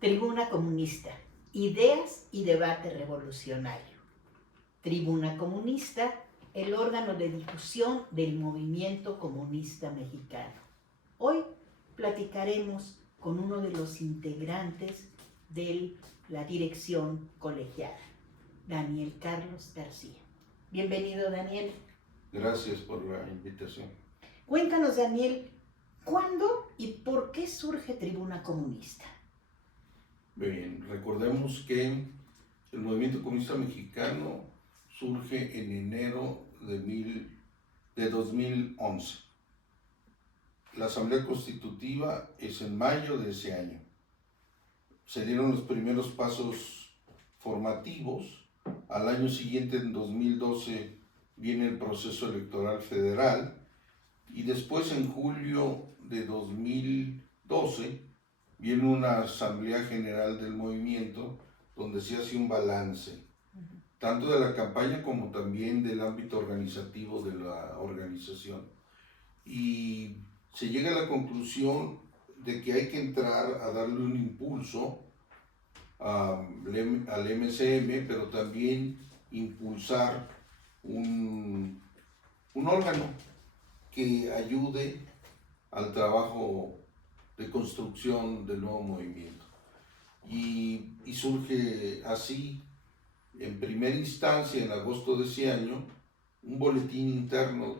Tribuna Comunista, ideas y debate revolucionario. Tribuna Comunista, el órgano de difusión del movimiento comunista mexicano. Hoy platicaremos con uno de los integrantes de la dirección colegiada, Daniel Carlos García. Bienvenido, Daniel. Gracias por la invitación. Cuéntanos, Daniel, ¿cuándo y por qué surge Tribuna Comunista? Bien, recordemos que el movimiento comunista mexicano surge en enero de 2011. La Asamblea Constitutiva es en mayo de ese año. Se dieron los primeros pasos formativos. Al año siguiente, en 2012, viene el proceso electoral federal y después, en julio de 2012, viene una asamblea general del movimiento donde se hace un balance, tanto de la campaña como también del ámbito organizativo de la organización. Y se llega a la conclusión de que hay que entrar a darle un impulso al MCM, pero también impulsar un órgano que ayude al trabajo de construcción del nuevo movimiento. Y surge así, en primera instancia, en agosto de ese año, un boletín interno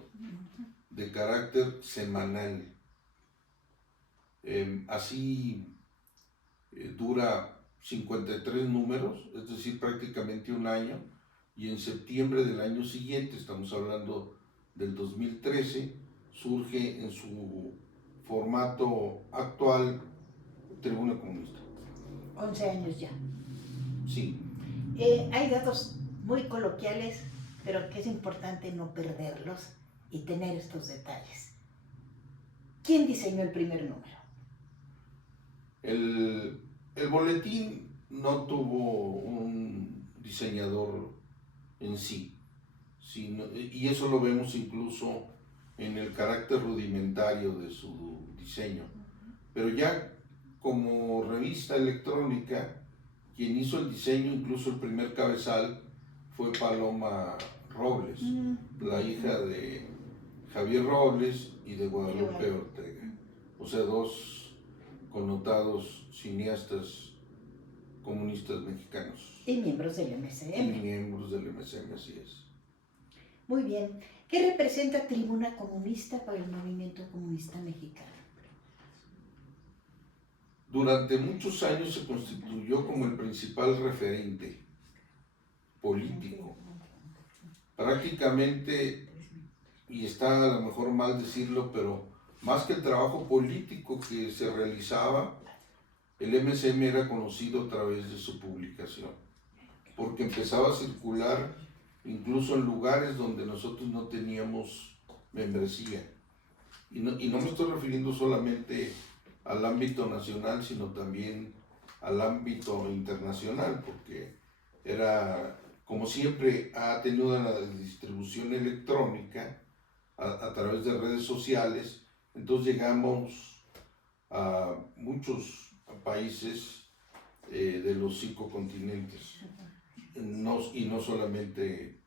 de carácter semanal. Dura 53 números, es decir, prácticamente un año, y en septiembre del año siguiente, estamos hablando del 2013, surge en su formato actual Tribuna Comunista. 11 años ya. Sí. Hay datos muy coloquiales, pero que es importante no perderlos y tener estos detalles. ¿Quién diseñó el primer número? El boletín no tuvo un diseñador en sí, y eso lo vemos incluso en el carácter rudimentario de su diseño. Pero ya como revista electrónica, quien hizo el diseño, incluso el primer cabezal, fue Paloma Robles, la hija de Javier Robles y de Guadalupe Ortega. O sea, dos connotados cineastas comunistas mexicanos. Y miembros del MCM. Y miembros del MCM, así es. Muy bien. ¿Qué representa Tribuna Comunista para el movimiento comunista mexicano? Durante muchos años se constituyó como el principal referente político. Prácticamente, y está a lo mejor mal decirlo, pero más que el trabajo político que se realizaba, el MCM era conocido a través de su publicación, porque empezaba a circular incluso en lugares donde nosotros no teníamos membresía. Y no me estoy refiriendo solamente al ámbito nacional, sino también al ámbito internacional, porque era, como siempre, ha tenido la distribución electrónica a través de redes sociales. Entonces llegamos a muchos países de los 5 continentes, y no solamente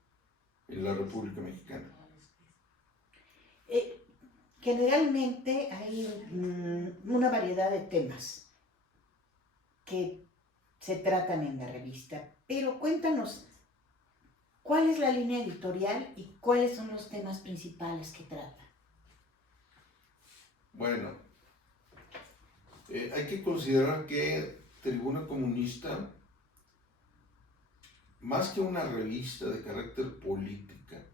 en la República Mexicana. Generalmente hay una variedad de temas que se tratan en la revista, pero cuéntanos, ¿cuál es la línea editorial y cuáles son los temas principales que trata? Bueno, hay que considerar que Tribuna Comunista, más que una revista de carácter política,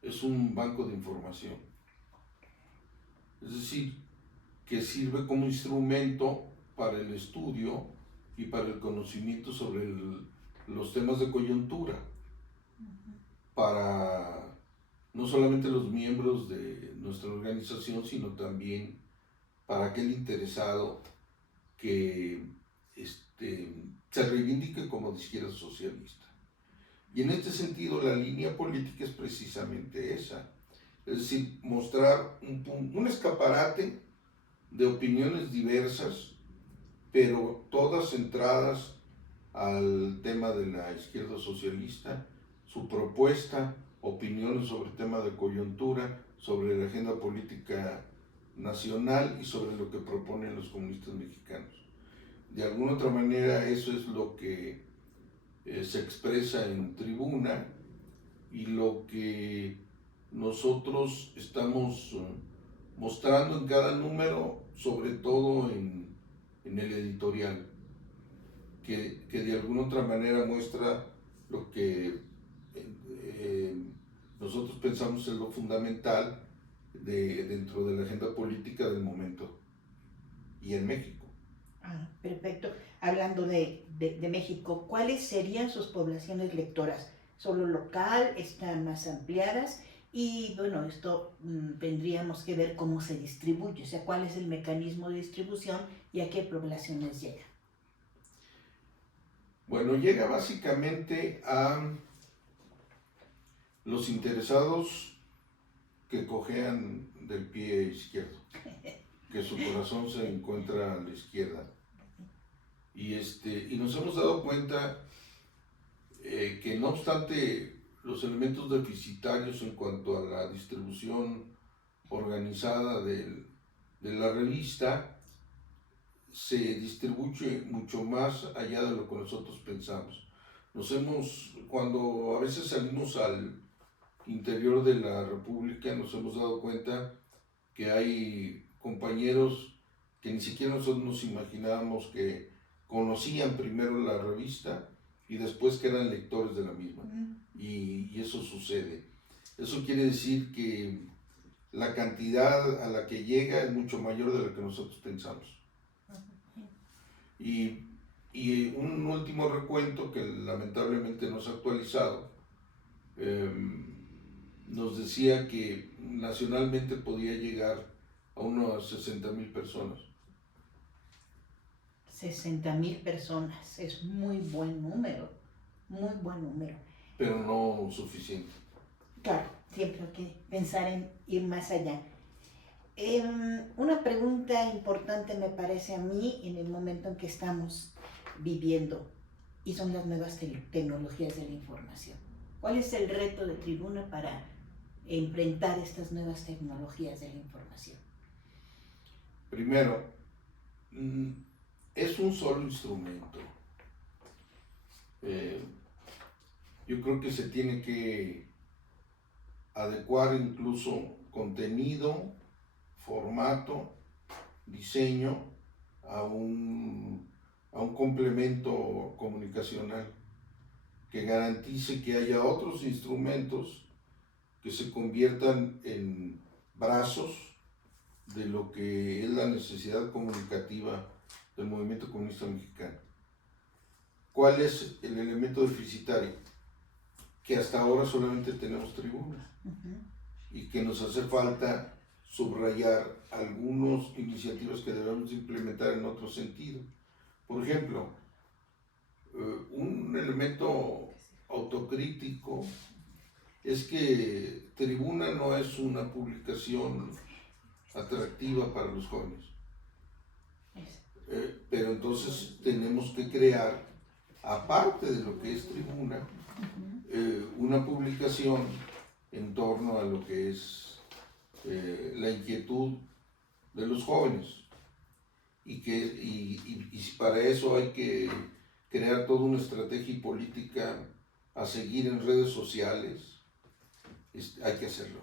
es un banco de información. Es decir, que sirve como instrumento para el estudio y para el conocimiento sobre los temas de coyuntura, para no solamente los miembros de nuestra organización, sino también para aquel interesado que se reivindique como de izquierda socialista. Y en este sentido, la línea política es precisamente esa. Es decir, mostrar un escaparate de opiniones diversas pero todas centradas al tema de la izquierda socialista, su propuesta, opiniones sobre el tema de coyuntura, sobre la agenda política nacional y sobre lo que proponen los comunistas mexicanos. De alguna otra manera eso es lo que se expresa en tribuna y lo que nosotros estamos mostrando en cada número, sobre todo en el editorial, que de alguna otra manera muestra lo que nosotros pensamos es lo fundamental dentro de la agenda política del momento y en México. Perfecto. Hablando de México, ¿cuáles serían sus poblaciones lectoras? ¿Solo local? ¿Están más ampliadas? Y bueno, esto tendríamos que ver cómo se distribuye, o sea, cuál es el mecanismo de distribución y a qué poblaciones llega. Bueno, llega básicamente a los interesados que cojean del pie izquierdo, que su corazón se encuentra a la izquierda. Y nos hemos dado cuenta que no obstante los elementos deficitarios en cuanto a la distribución organizada de la revista, se distribuye mucho más allá de lo que nosotros pensamos. Cuando a veces salimos al interior de la República, nos hemos dado cuenta que hay compañeros que ni siquiera nosotros nos imaginábamos que conocían primero la revista y después que eran lectores de la misma. Y eso sucede. Eso quiere decir que la cantidad a la que llega es mucho mayor de lo que nosotros pensamos. Y un último recuento que lamentablemente no se ha actualizado, nos decía que nacionalmente podía llegar a unas 60,000 personas. 60,000 personas, es muy buen número, muy buen número. Pero no suficiente. Claro, siempre hay que pensar en ir más allá. Una pregunta importante me parece a mí en el momento en que estamos viviendo, y son las nuevas tecnologías de la información. ¿Cuál es el reto de Tribuna para enfrentar estas nuevas tecnologías de la información? Primero, es un solo instrumento. Yo creo que se tiene que adecuar incluso contenido, formato, diseño a un complemento comunicacional que garantice que haya otros instrumentos que se conviertan en brazos de lo que es la necesidad comunicativa del movimiento comunista mexicano. ¿Cuál es el elemento deficitario? Que hasta ahora solamente tenemos tribuna y que nos hace falta subrayar algunas iniciativas que debemos implementar en otro sentido. Por ejemplo, un elemento autocrítico es que Tribuna no es una publicación atractiva para los jóvenes. Pero entonces tenemos que crear, aparte de lo que es Tribuna, una publicación en torno a lo que es la inquietud de los jóvenes. Y para eso hay que crear toda una estrategia política a seguir en redes sociales. Hay que hacerlo.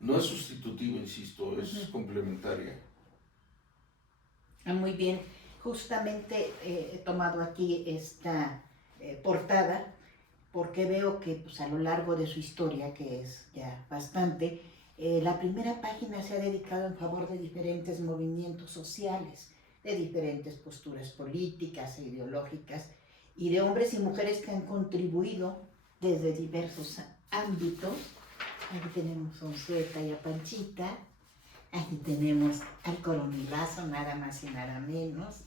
No es sustitutivo, insisto, es complementaria. Muy bien. Justamente he tomado aquí esta portada porque veo que pues, a lo largo de su historia, que es ya bastante, la primera página se ha dedicado en favor de diferentes movimientos sociales, de diferentes posturas políticas e ideológicas, y de hombres y mujeres que han contribuido desde diversos ámbitos. Aquí tenemos a Unzueta y a Panchita, aquí tenemos al Coronilazo, nada más y nada menos.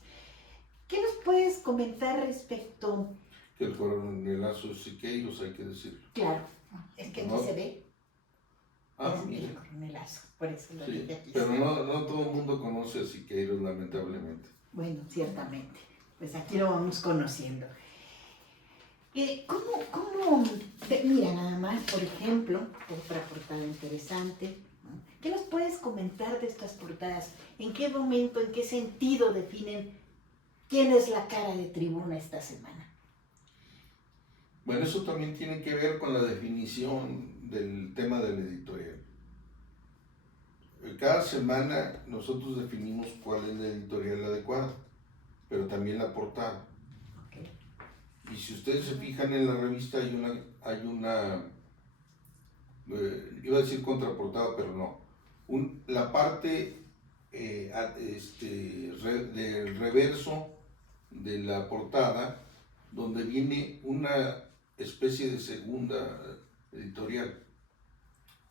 ¿Qué nos puedes comentar respecto? Que el Coronilazo es Siqueiros, hay que decirlo. Claro, es que aquí ¿No? se ve. Es Mira. el Coronilazo, por eso lo Sí, dije aquí. pero no todo el mundo conoce a Siqueiros, lamentablemente. Bueno, ciertamente. Pues aquí lo vamos conociendo. Mira, nada más, por ejemplo, otra portada interesante, ¿no? ¿Qué nos puedes comentar de estas portadas? ¿En qué momento, en qué sentido definen quién es la cara de Tribuna esta semana? Bueno, eso también tiene que ver con la definición del tema del editorial. Cada semana nosotros definimos cuál es la editorial adecuada, pero también la portada. Okay. Y si ustedes se fijan en la revista hay una iba a decir contraportada, pero no. La parte del reverso de la portada, donde viene una especie de segunda editorial.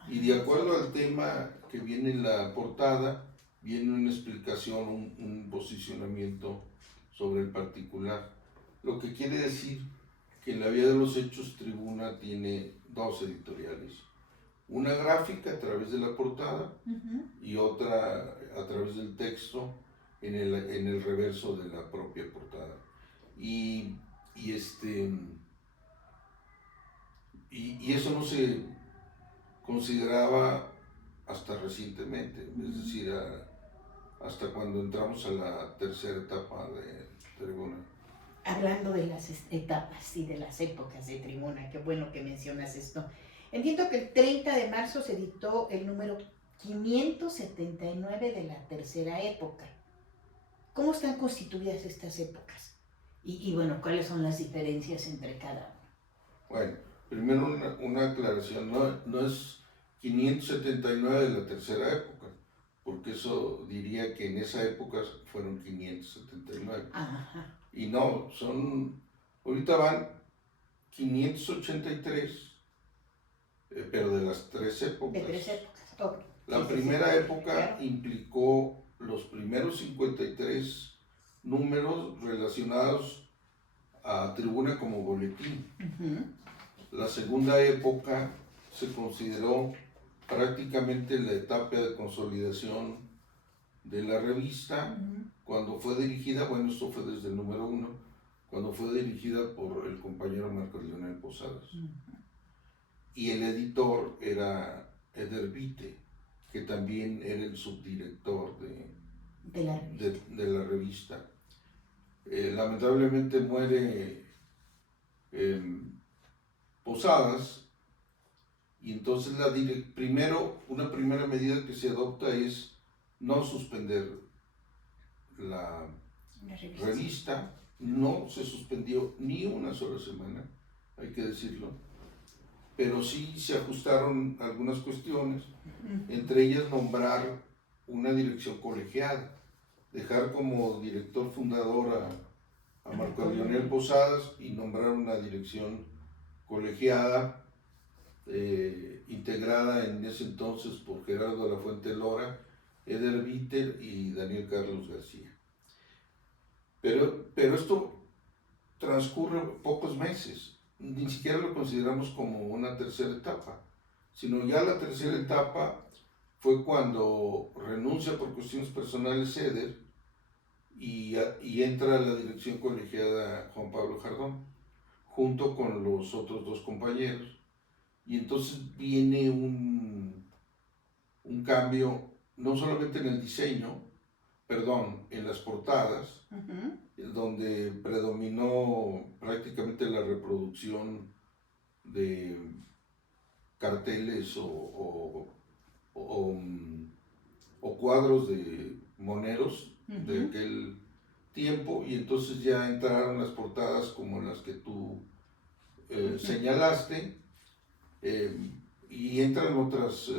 Y de acuerdo al tema que viene en la portada, viene una explicación, un posicionamiento sobre el particular. Lo que quiere decir que en la vía de los hechos Tribuna tiene dos editoriales. Una gráfica a través de la portada y otra a través del texto en el reverso de la propia portada. Y eso no se consideraba hasta recientemente, es decir, hasta cuando entramos a la tercera etapa de Tribuna. Hablando de las etapas y de las épocas de Tribuna, qué bueno que mencionas esto. Entiendo que el 30 de marzo se editó el número 579 de la tercera época. ¿Cómo están constituidas estas épocas? Y bueno, ¿cuáles son las diferencias entre cada una? Bueno, primero una aclaración, no es 579 de la tercera época, porque eso diría que en esa época fueron 579. Ajá. Y no, ahorita van 583, pero de las tres épocas. De tres épocas. Oh, La primera época implicó los primeros 53 números relacionados a Tribuna como boletín. La segunda época se consideró prácticamente la etapa de consolidación de la revista, cuando fue dirigida, bueno, esto fue desde el número 1, cuando fue dirigida por el compañero Marco Leonel Posadas. Y el editor era Eder Vite, que también era el subdirector de la revista. Lamentablemente muere Posadas, y entonces una primera medida que se adopta es no suspender la revista. No se suspendió ni una sola semana, hay que decirlo, pero sí se ajustaron algunas cuestiones, entre ellas nombrar una dirección colegiada, dejar como director fundador a Marco Leonel Posadas y nombrar una dirección colegiada integrada en ese entonces por Gerardo de la Fuente Lora, Eder Viter y Daniel Carlos García. Pero esto transcurre pocos meses, ni siquiera lo consideramos como una tercera etapa, sino ya la tercera etapa fue cuando renuncia por cuestiones personales Eder y entra a la dirección colegiada Juan Pablo Jardón, junto con los otros dos compañeros. Y entonces viene un cambio, no solamente en el diseño, en las portadas, donde predominó prácticamente la reproducción de carteles o cuadros de moneros de aquel tiempo, y entonces ya entraron las portadas como las que tú señalaste, y entran otras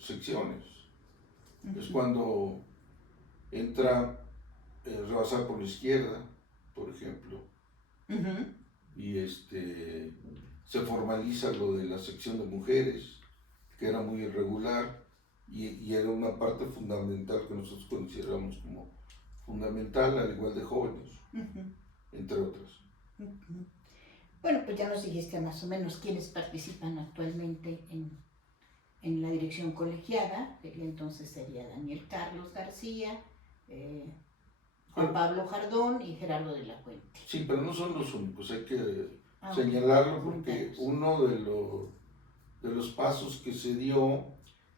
secciones. Es cuando entra Rebasar por la izquierda, por ejemplo, y se formaliza lo de la sección de mujeres, que era muy irregular y era una parte fundamental que nosotros consideramos como fundamental, al igual de jóvenes, entre otras. Bueno, pues ya nos dijiste más o menos quiénes participan actualmente en la dirección colegiada. Entonces sería Daniel Carlos García, Juan Pablo Jardón y Gerardo de la Fuente. Sí, pero no son los únicos, hay que Ah, señalarlo ok. porque Comentarlos. uno de los pasos que se dio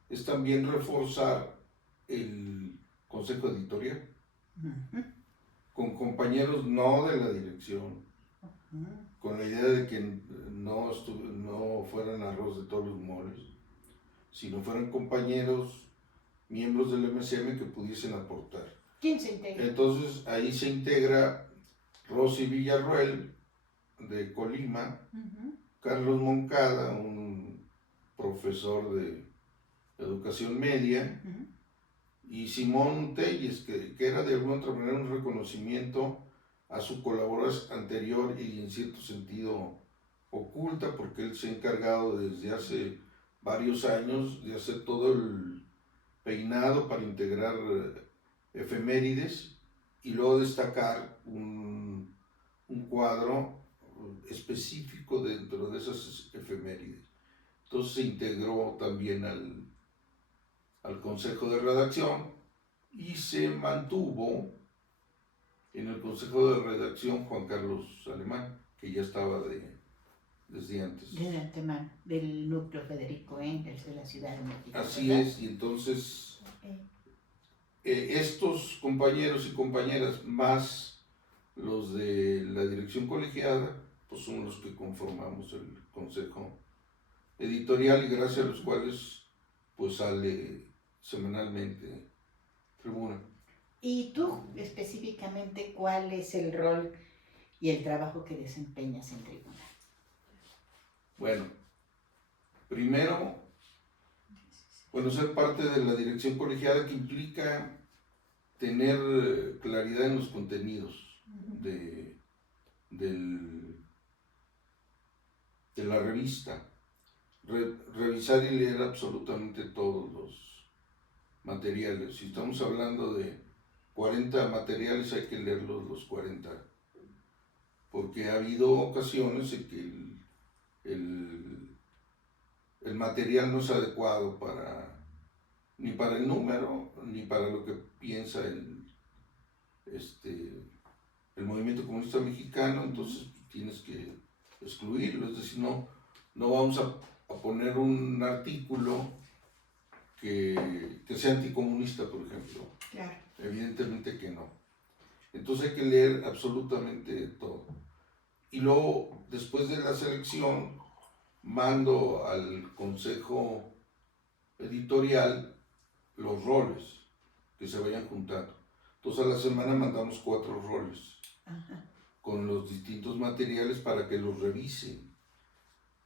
es también reforzar el consejo editorial Ujú, con compañeros no de la dirección, ujú. con la idea de que no fueran arroz de todos los moles, sino fueran compañeros, miembros del MCM que pudiesen aportar. ¿Quién se integra? Entonces ahí se integra Rosy Villarruel de Colima, Ujú, Carlos Moncada, un profesor de educación media, ujú. y Simón Telles, que era de alguna otra manera un reconocimiento a su colaboración anterior y en cierto sentido oculta, porque él se ha encargado desde hace varios años de hacer todo el peinado para integrar efemérides y luego destacar un cuadro específico dentro de esas efemérides. Entonces se integró también al consejo de redacción y se mantuvo en el consejo de redacción Juan Carlos Alemán, que ya estaba desde antes. De antemano, del núcleo Federico Engels de la Ciudad de México. Así ¿Verdad? es, y entonces Ok. estos compañeros y compañeras más los de la dirección colegiada, pues son los que conformamos el consejo editorial y gracias a los cuales pues sale semanalmente Tribuna. ¿Y tú específicamente cuál es el rol y el trabajo que desempeñas en Tribuna? Bueno, primero, bueno, ser parte de la dirección colegiada que implica tener claridad en los contenidos de, del- de la revista, revisar y leer absolutamente todos los materiales. Si estamos hablando de 40 materiales, hay que leerlos los 40, porque ha habido ocasiones en que el, el material no es adecuado ni para el número, ni para lo que piensa el movimiento comunista mexicano, entonces tienes que excluirlo, es decir, no vamos a poner un artículo que sea anticomunista, por ejemplo. Claro. Evidentemente que no. Entonces hay que leer absolutamente todo. Y luego, después de la selección, mando al consejo editorial los roles que se vayan juntando. Entonces a la semana mandamos 4 roles. Ajá. Con los distintos materiales para que los revisen.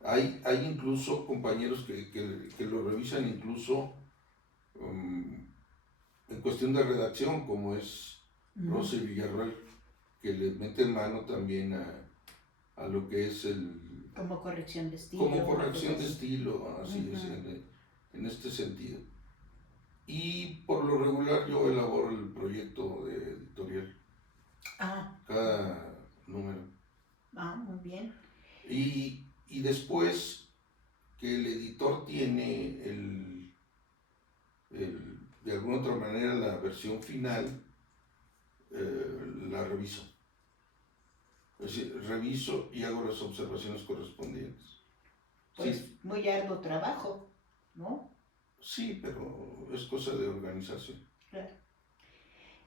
Hay incluso compañeros que lo revisan incluso en cuestión de redacción, como es Rosy Villarreal, que le mete mano también a lo que es como corrección de estilo. Como corrección de estilo, así es, en este sentido. Y por lo regular yo elaboro el proyecto de editorial. Cada número. Muy bien. Y después que el editor tiene de alguna otra manera la versión final, la reviso. Es decir, reviso y hago las observaciones correspondientes. Pues sí. Muy arduo trabajo, ¿no? Sí, pero es cosa de organización. Claro.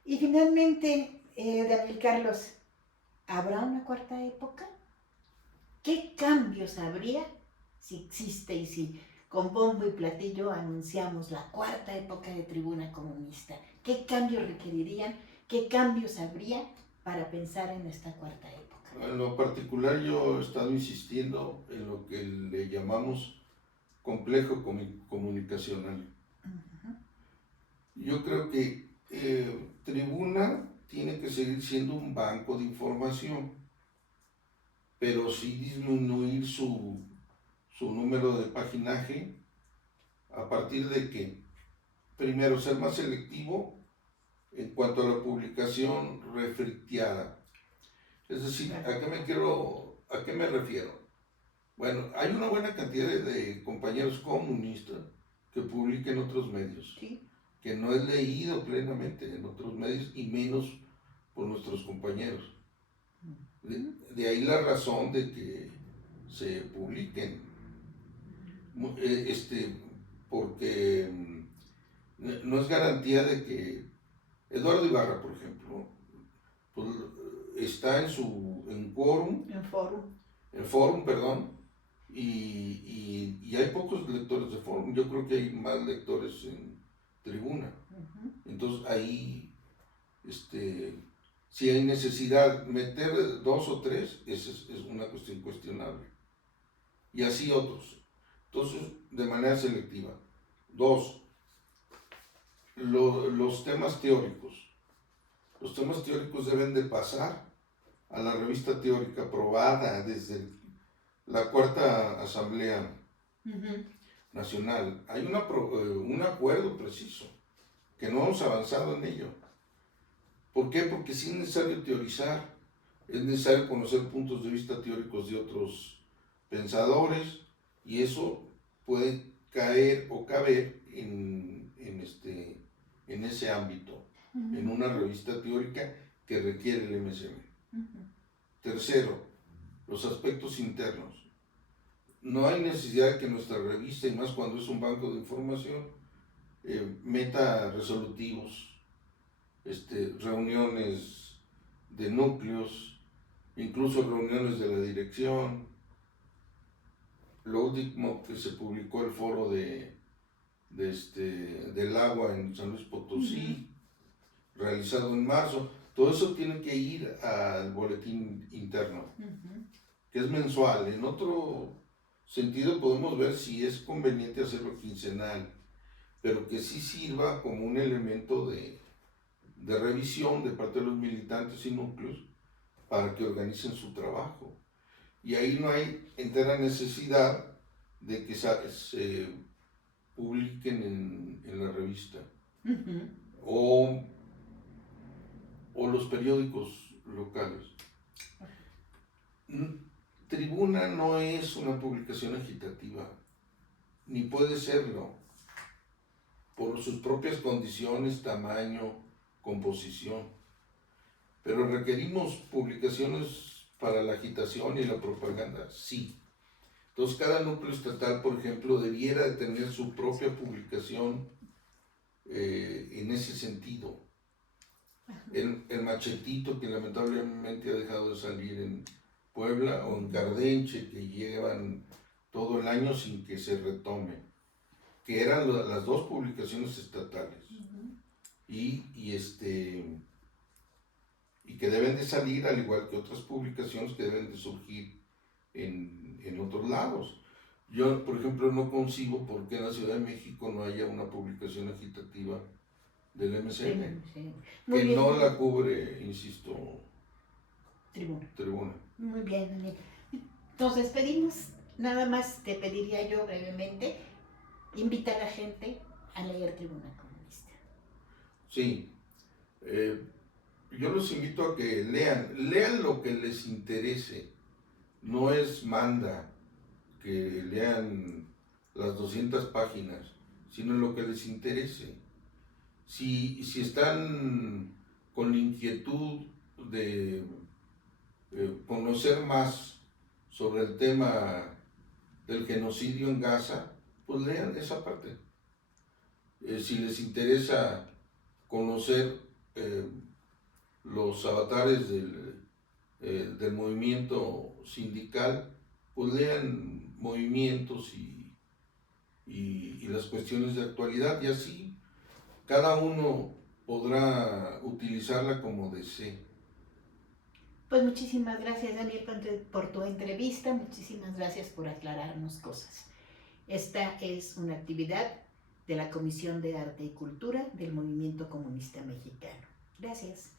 Y finalmente, Daniel Carlos, ¿habrá una cuarta época? ¿Qué cambios habría si existe y si con bombo y platillo anunciamos la cuarta época de Tribuna Comunista? ¿Qué cambios requerirían? ¿Qué cambios habría para pensar en esta cuarta época? En lo particular yo he estado insistiendo en lo que le llamamos complejo comunicacional. Yo creo que Tribuna tiene que seguir siendo un banco de información, pero sí disminuir su número de paginaje a partir de que, primero, ser más selectivo en cuanto a la publicación refriteada. Es decir, ¿a qué me refiero? Bueno, hay una buena cantidad de compañeros comunistas que publican en otros medios, sí, que no es leído plenamente en otros medios y menos por nuestros compañeros. De ahí la razón de que se publiquen, porque no es garantía de que Eduardo Ibarra, por ejemplo, pues, está en quórum, en fórum, perdón, y hay pocos lectores de fórum. Yo creo que hay más lectores en tribuna. Entonces ahí, si hay necesidad meter 2 o 3, esa es una cuestión cuestionable. Y así otros. Entonces, de manera selectiva. 2, los temas teóricos. Los temas teóricos deben de pasar a la revista teórica aprobada desde la Cuarta Asamblea Nacional. Hay un acuerdo preciso, que no hemos avanzado en ello. ¿Por qué? Porque sí es necesario teorizar, es necesario conocer puntos de vista teóricos de otros pensadores, y eso puede caer o caber en ese ámbito, en una revista teórica que requiere el MSM. Tercero, los aspectos internos. No hay necesidad de que nuestra revista, y más cuando es un banco de información, meta resolutivos, reuniones de núcleos, incluso reuniones de la dirección. Lo último que se publicó, el foro del agua en San Luis Potosí, realizado en marzo, todo eso tiene que ir al boletín interno, que es mensual. En otro sentido podemos ver si es conveniente hacerlo quincenal, pero que sí sirva como un elemento de revisión de parte de los militantes y núcleos para que organicen su trabajo. Y ahí no hay entera necesidad de que se publiquen en la revista o los periódicos locales. Tribuna no es una publicación agitativa, ni puede serlo, por sus propias condiciones, tamaño, composición. Pero requerimos publicaciones para la agitación y la propaganda, sí. Entonces cada núcleo estatal, por ejemplo, debiera de tener su propia publicación en ese sentido. El machetito, que lamentablemente ha dejado de salir en Puebla, o en Cardenche, que llevan todo el año sin que se retome, que eran las 2 publicaciones estatales. Y que deben de salir, al igual que otras publicaciones que deben de surgir en otros lados. Yo, por ejemplo, no concibo por qué en la Ciudad de México no haya una publicación agitativa del MSM, que bien. No la cubre, insisto, Tribuna. Muy bien, Daniel. Nos despedimos. Nada más te pediría yo brevemente, invita a la gente a leer Tribuna Comunista. Sí. Yo los invito a que lean lo que les interese. No es manda que lean las 200 páginas, sino lo que les interese. Si están con la inquietud de conocer más sobre el tema del genocidio en Gaza, pues lean esa parte. Si les interesa conocer los avatares del movimiento sindical, pues lean movimientos y las cuestiones de actualidad, y así cada uno podrá utilizarla como desee. Pues muchísimas gracias, Daniel, por tu entrevista, muchísimas gracias por aclararnos cosas. Esta es una actividad de la Comisión de Arte y Cultura del Movimiento Comunista Mexicano. Gracias.